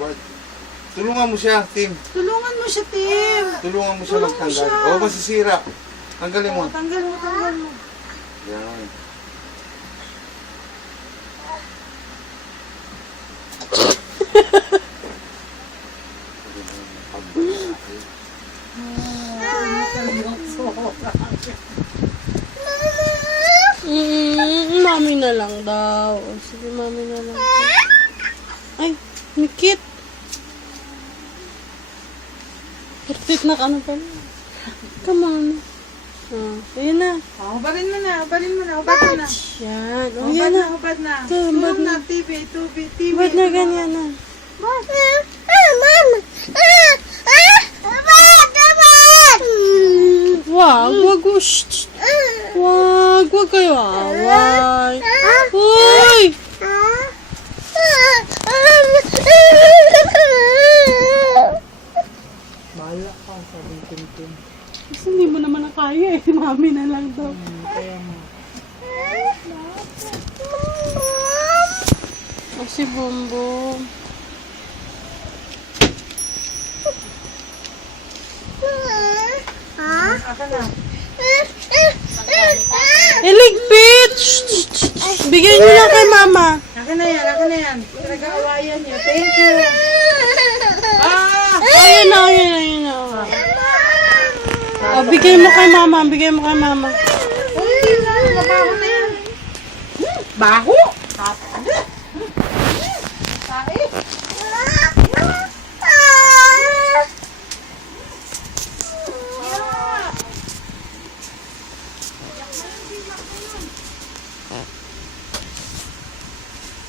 Ward. Tulungan mo siya, Tim. Tulungan mo siya, Tim. Tulungan mo siya Tulungan mo magtanggal. siya. Oo, masisira. Tanggalin mo. Tanggal mo, tanggal mo. Yan. Mami na lang daw. Sige, mami na lang. Ay, mikit. Perfect na ka na pala. Come on. Ayun na. Hubarin mo na, hubarin mo na, hubarin na. Yan. O, Hubad yan na, na. hubad na. Ito, hubad Tulong na. na, TV. Ba't na ganyan na? Wag, wag, shh. Wag kayo away. Uy! Bahala ka, sabi ng Tintin. Kasi hindi mo naman na kaya eh. Mami na lang daw. Kaya mo. O si Bumbum. Aka na. Iligpit! Bigyan niyo lang kay mama. Aka na yan, aka na yan. Pinag-aawayan niya. Thank you. Ayun na. O, bigay mo kay mama. Bigay mo kay mama. Hindi na, mabaho na yan. Baho? Sabi.